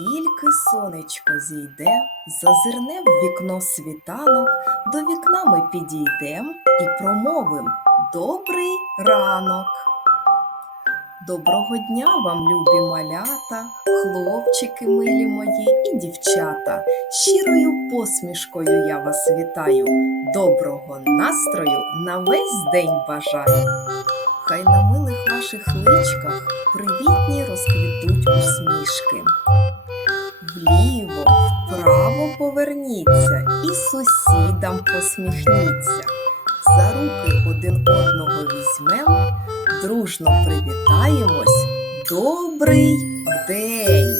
тільки сонечко зійде, зазирне в вікно світанок, до вікна ми підійдем і промовим Добрий ранок. Доброго дня вам, любі малята, хлопчики милі мої і дівчата. Щирою посмішкою я вас вітаю. Доброго настрою на весь день бажаю. Хай на милих ваших личках привітні розквітуть усмішки. Вліво, вправо поверніться і сусідам посміхніться. За руки один одного візьмем, дружно привітаємось. Добрий день!